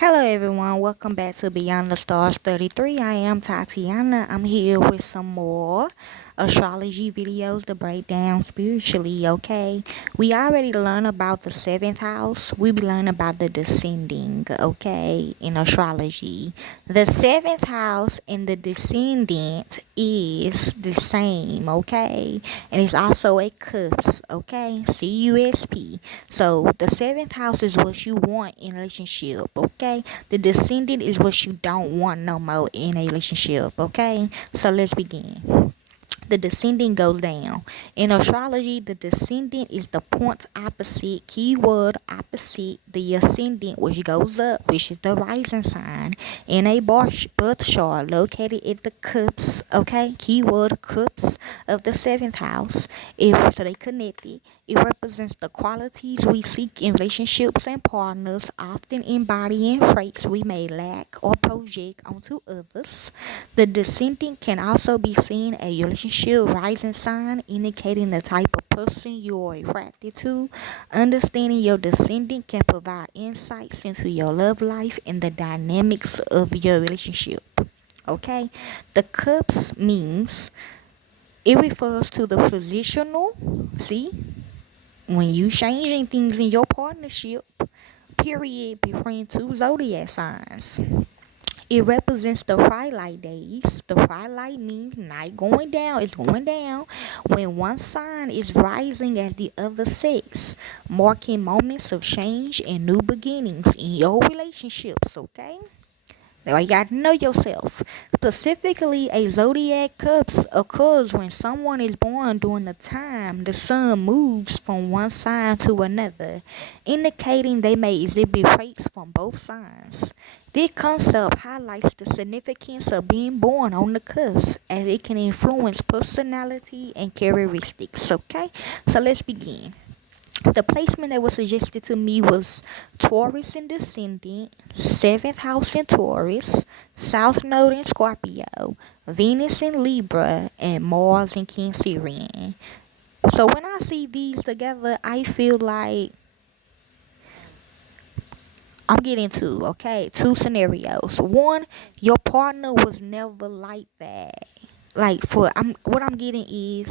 Hello everyone, welcome back to Beyond the Stars 33. I am Tatiana. I'm here with some more astrology videos to break down spiritually, okay? We already learned about the seventh house. We be learning about the descending, okay, in astrology. The seventh house and the descendant is the same, okay? And it's also a cusp, okay? CUSP. So the seventh house is what you want in a relationship, okay? The descendant is what you don't want no more in a relationship, okay? So let's begin. The descendant goes down. In astrology, the descendant is the point opposite, keyword opposite the ascendant, which goes up, which is the rising sign, in a birth chart located at the cups, okay? Keyword cups of the seventh house. So they connected. It represents the qualities we seek in relationships and partners, often embodying traits we may lack or project onto others. The descendant can also be seen as your relationship rising sign, indicating the type of person you are attracted to. Understanding your descendant can provide insights into your love life and the dynamics of your relationship. Okay, the cups means it refers to the positional. See, when you changing things in your partnership, period, between two zodiac signs. It represents the twilight days. The twilight means night going down. It's going down when one sign is rising as the other sex, marking moments of change and new beginnings in your relationships, okay? Now you gotta know yourself. Specifically, a zodiac cups occurs when someone is born during the time the sun moves from one sign to another, indicating they may exhibit traits from both signs. This concept highlights the significance of being born on the cusp, as it can influence personality and characteristics. Okay, so let's begin. The placement that was suggested to me was Taurus in Descendant, 7th house in Taurus, South Node in Scorpio, Venus in Libra, and Mars in Cancerian. So when I see these together, I feel like I'm getting two scenarios. One, your partner was never like that. What I'm getting is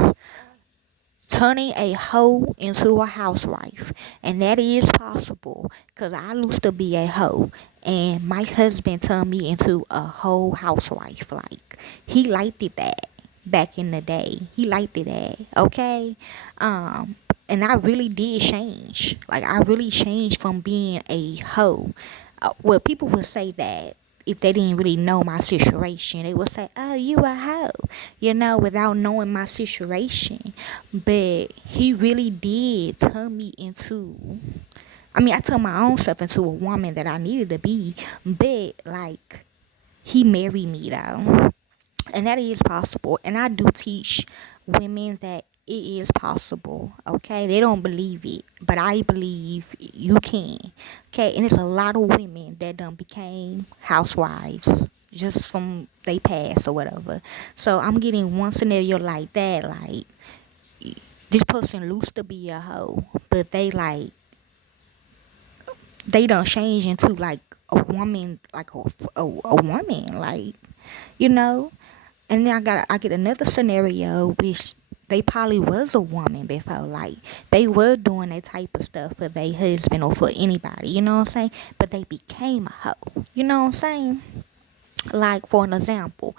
turning a hoe into a housewife, and that is possible because I used to be a hoe, and my husband turned me into a whole housewife. Like, he liked it that back in the day. He liked it that, okay? And I really did change. Like, I really changed from being a hoe. Well, people would say that if they didn't really know my situation, they would say, "Oh, you a hoe," without knowing my situation. But he really did turn me into. I mean, I turned my own self into a woman that I needed to be. But like, he married me though, and that is possible. And I do teach women that it is possible. Okay, they don't believe it, but I believe you can. Okay, and it's a lot of women that done became housewives just from they past or whatever. So I'm getting one scenario like that. Like, this person used to be a hoe, but they done change into like a woman, like a woman, like, you know. And then I get another scenario which they probably was a woman before, like they were doing that type of stuff for their husband or for anybody, you know what I'm saying? But they became a hoe, you know what I'm saying? Like, for an example,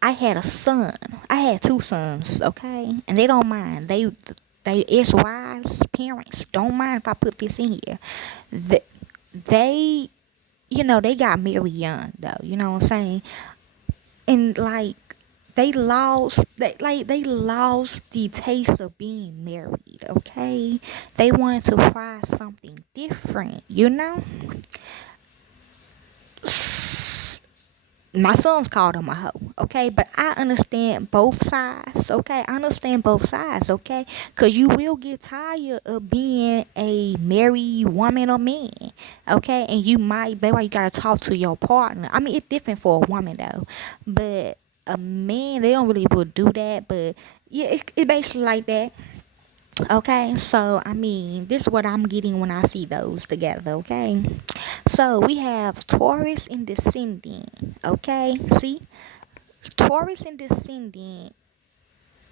I had a son. I had two sons, okay, and they don't mind. They ex-wives, parents don't mind if I put this in here. They, they got married young though. You know what I'm saying? And like, they lost the taste of being married, okay? They wanted to try something different, my sons called him a hoe, okay? But I understand both sides, okay? I understand both sides, okay? Because you will get tired of being a married woman or man, okay? And that's why you got to talk to your partner. I mean, it's different for a woman, though. But a man, they don't really would do that. But, yeah, it's basically like that. Okay, so I mean, this is what I'm getting when I see those together. Okay, so we have Taurus in descendant. Okay, see, Taurus in descendant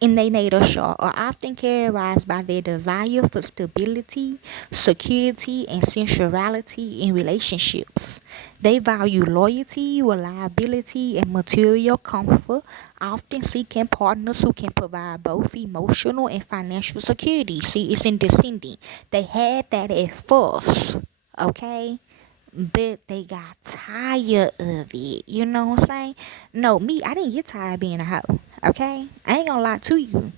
in their natal chart are often characterized by their desire for stability, security, and sensuality in relationships. They value loyalty, reliability, and material comfort, often seeking partners who can provide both emotional and financial security. See, it's in descending. They had that at first, okay? But they got tired of it. You know what I'm saying? No, me, I didn't get tired of being a hoe. Okay? I ain't gonna lie to you.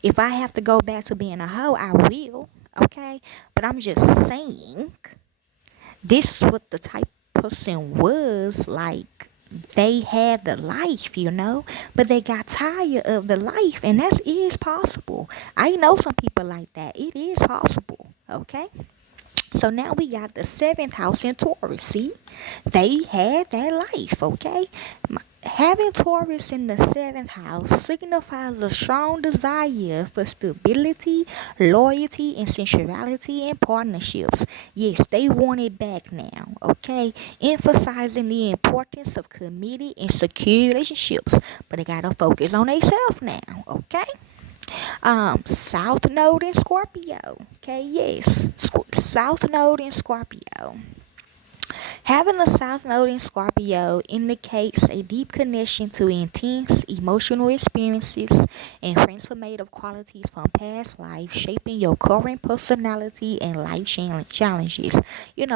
If I have to go back to being a hoe, I will. Okay? But I'm just saying, this is what the type person was like. They had the life, but they got tired of the life, and that is possible. I know some people like that. It is possible. Okay? So now we got the seventh house in Taurus. See, they had that life, okay? Having Taurus in the seventh house signifies a strong desire for stability, loyalty, and sensuality in partnerships. Yes, they want it back now, okay? Emphasizing the importance of committed and secure relationships, but they gotta focus on themselves now, okay? South Node in Scorpio. Okay, yes, South Node in Scorpio. Having the South Node in Scorpio indicates a deep connection to intense emotional experiences and transformative qualities from past life, shaping your current personality and life challenges.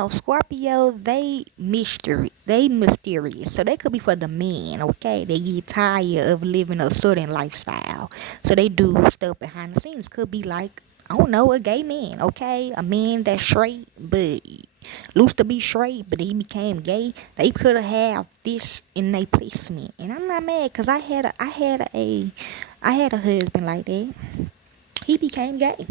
Scorpio, they mysterious, so they could be for the men. Okay, they get tired of living a certain lifestyle, so they do stuff behind the scenes. Could be like, I don't know, a gay man, okay? A man that's straight, but used to be straight, but he became gay. They could have had this in their placement, and I'm not mad because I had a husband like that. He became gay.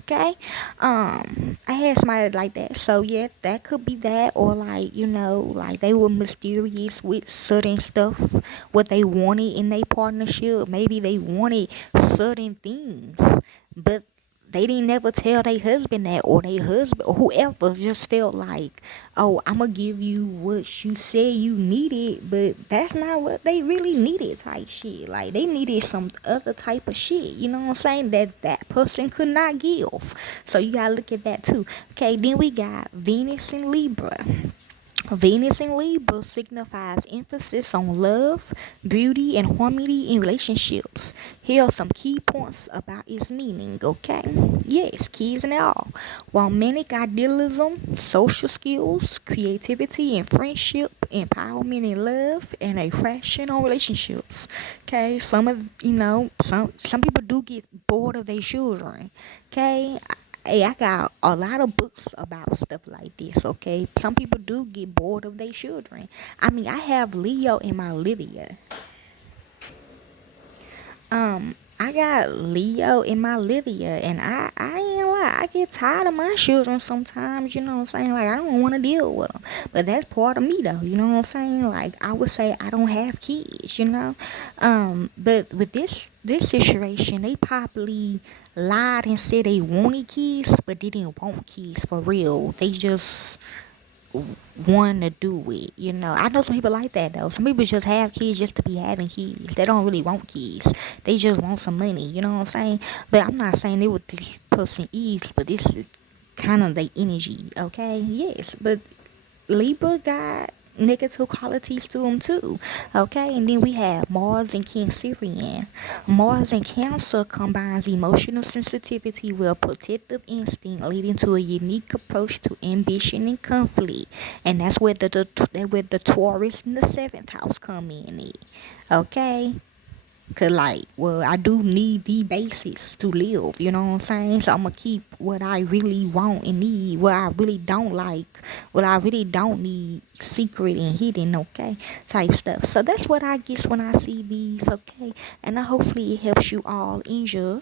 Okay, I had somebody like that. So yeah, that could be that, or like like they were mysterious with certain stuff, what they wanted in their partnership. Maybe they wanted certain things, but they didn't never tell their husband that, or their husband or whoever just felt like, oh, I'm gonna give you what you said you needed, but that's not what they really needed, type shit. Like, they needed some other type of shit, you know what I'm saying, that person could not give. So you gotta look at that too. Okay, then we got Venus in Libra. Venus in Libra signifies emphasis on love, beauty, and harmony in relationships. Here are some key points about its meaning, okay? Yes, keys and all. Romantic idealism, social skills, creativity and friendship, empowerment and love, and a fraction on relationships. Okay, some people do get bored of their children. Okay, hey, I got a lot of books about stuff like this, okay? Some people do get bored of their children. I mean, I have Leo in my Lydia. I got Leo in my Lydia, and I ain't gonna lie, I get tired of my children sometimes, you know what I'm saying? Like, I don't want to deal with them. But that's part of me, though, you know what I'm saying? Like, I would say I don't have kids, you know? But with this situation, they probably lied and said they wanted kids, but they didn't want kids for real. They just want to do it. I know some people like that though. Some people just have kids just to be having kids. They don't really want kids. They just want some money. You know what I'm saying? But I'm not saying it what this person is, but this is kind of the energy. Okay, yes, but Libra got negative qualities to them too. Okay, and then we have Mars and Cancerian. Mars and Cancer combines emotional sensitivity with a protective instinct, leading to a unique approach to ambition and conflict. And that's where the Taurus in the seventh house come in. Okay, cause like, well, I do need the basics to live, you know what I'm saying? So I'm gonna keep what I really want and need, what I really don't like, what I really don't need, secret and hidden, okay? Type stuff. So that's what I guess when I see these, okay? And hopefully it helps you all enjoy.